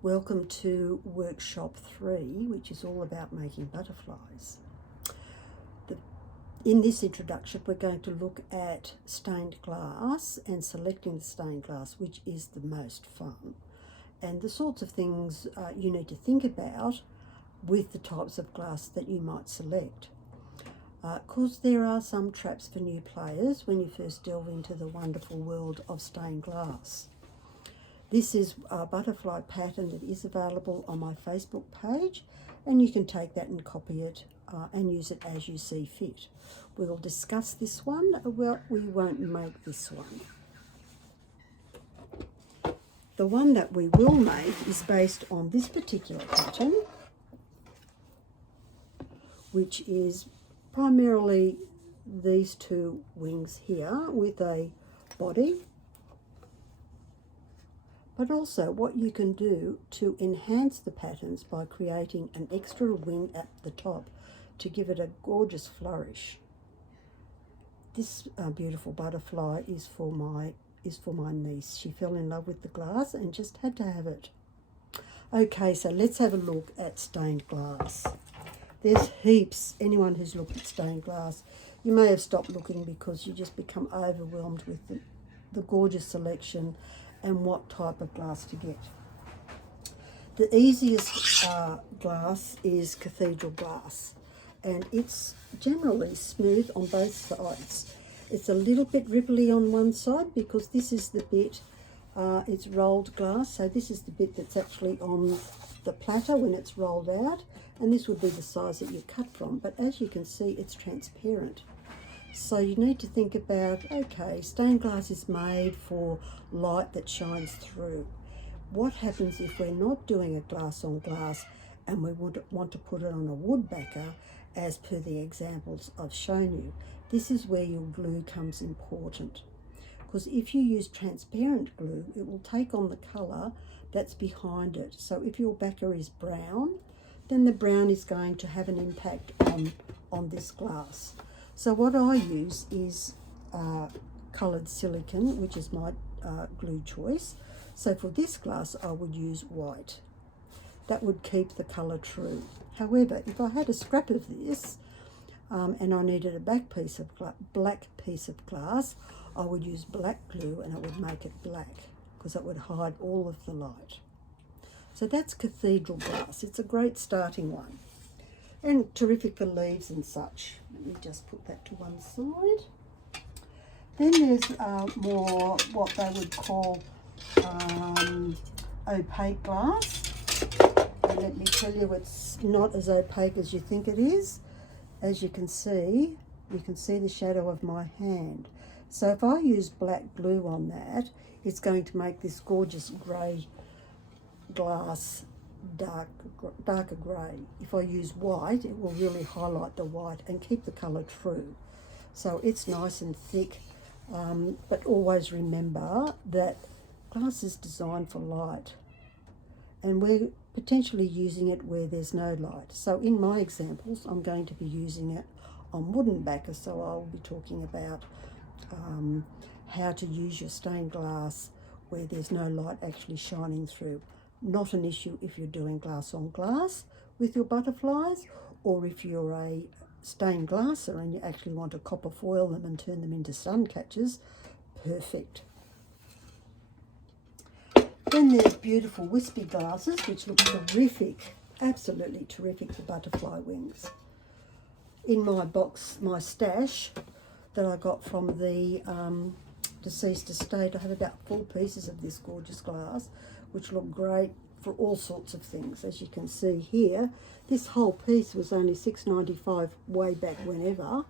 Welcome to workshop 3, which is all about making butterflies. In this introduction, we're going to look at stained glass and selecting the stained glass, which is the most fun, and the sorts of things you need to think about with the types of glass that you might select. Because there are some traps for new players when you first delve into the wonderful world of stained glass. This is a butterfly pattern that is available on my Facebook page, and you can take that and copy it and use it as you see fit. We'll discuss this one. Well, we won't make this one. The one that we will make is based on this particular pattern, which is primarily these two wings here with a body. But also what you can do to enhance the patterns by creating an extra wing at the top to give it a gorgeous flourish. This beautiful butterfly is for my niece. She fell in love with the glass and just had to have it. Okay, so let's have a look at stained glass. There's heaps. Anyone who's looked at stained glass, you may have stopped looking because you just become overwhelmed with the gorgeous selection and what type of glass to get. The easiest glass is cathedral glass, and it's generally smooth on both sides. It's a little bit ripply on one side because this is the bit, it's rolled glass, so this is the bit that's actually on the platter when it's rolled out, and this would be the size that you cut from, but as you can see, it's transparent. So you need to think about, okay, stained glass is made for light that shines through. What happens if we're not doing a glass on glass and we want to put it on a wood backer as per the examples I've shown you? This is where your glue comes important, because if you use transparent glue, it will take on the colour that's behind it. So if your backer is brown, then the brown is going to have an impact on this glass. So what I use is coloured silicone, which is my glue choice. So for this glass, I would use white. That would keep the colour true. However, if I had a scrap of this and I needed a black piece of glass, I would use black glue and I would make it black because it would hide all of the light. So that's cathedral glass. It's a great starting one, and terrific for leaves and such. Let me just put that to one side. Then there's more what they would call opaque glass. And let me tell you, it's not as opaque as you think it is. As you can see the shadow of my hand. So if I use black glue on that, it's going to make this gorgeous grey glass darker grey. If I use white, it will really highlight the white and keep the colour true. So it's nice and thick, but always remember that glass is designed for light, and we're potentially using it where there's no light. So in my examples, I'm going to be using it on wooden backer, so I'll be talking about how to use your stained glass where there's no light actually shining through. Not an issue if you're doing glass on glass with your butterflies, or if you're a stained glasser and you actually want to copper foil them and turn them into sun catchers. Perfect. Then there's beautiful wispy glasses, which look terrific, absolutely terrific for butterfly wings. In my box, my stash that I got from the deceased estate, I have about 4 pieces of this gorgeous glass, which look great for all sorts of things. As you can see here, this whole piece was only $6.95 way back whenever,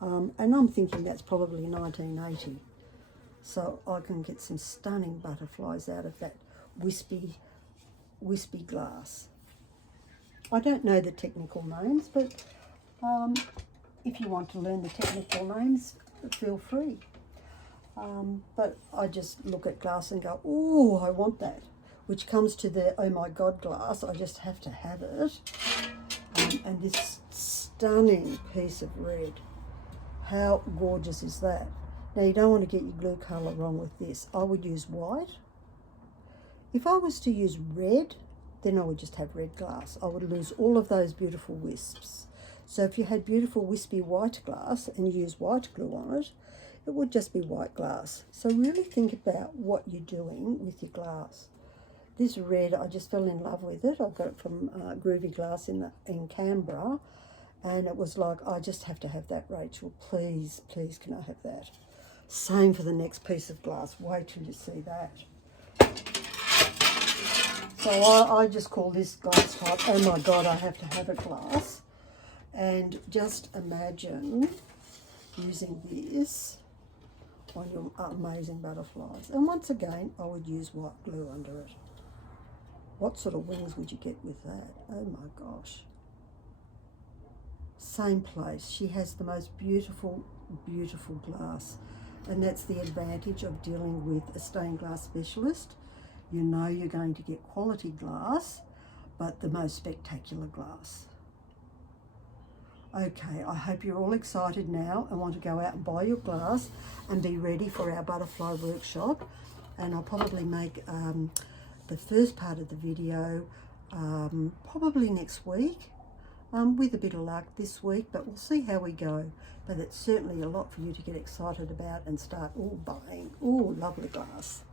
and I'm thinking that's probably 1980. So I can get some stunning butterflies out of that wispy glass. I don't know the technical names, but if you want to learn the technical names, feel free. But I just look at glass and go, oh, I want that, which comes to the oh my god glass. I just have to have it. And this stunning piece of red, how gorgeous is that? Now you don't want to get your glue colour wrong with this. I would use white. If I was to use red, then I would just have red glass. I would lose all of those beautiful wisps. So if you had beautiful wispy white glass and you use white glue on it, it would just be white glass. So really think about what you're doing with your glass. This red, I just fell in love with it. I got it from Groovy Glass in Canberra, and it was like, I just have to have that, Rachel. Please, please, can I have that? Same for the next piece of glass. Wait till you see that. So I just call this glass type, oh my God, I have to have a glass. And just imagine using this on your amazing butterflies. And once again, I would use white glue under it. What sort of wings would you get with that? Oh my gosh. Same place. She has the most beautiful, beautiful glass. And that's the advantage of dealing with a stained glass specialist. You know you're going to get quality glass, but the most spectacular glass. Okay, I hope you're all excited now and want to go out and buy your glass and be ready for our butterfly workshop. And I'll probably make the first part of the video probably next week, with a bit of luck this week, but we'll see how we go. But it's certainly a lot for you to get excited about and start all buying. Oh, lovely glass.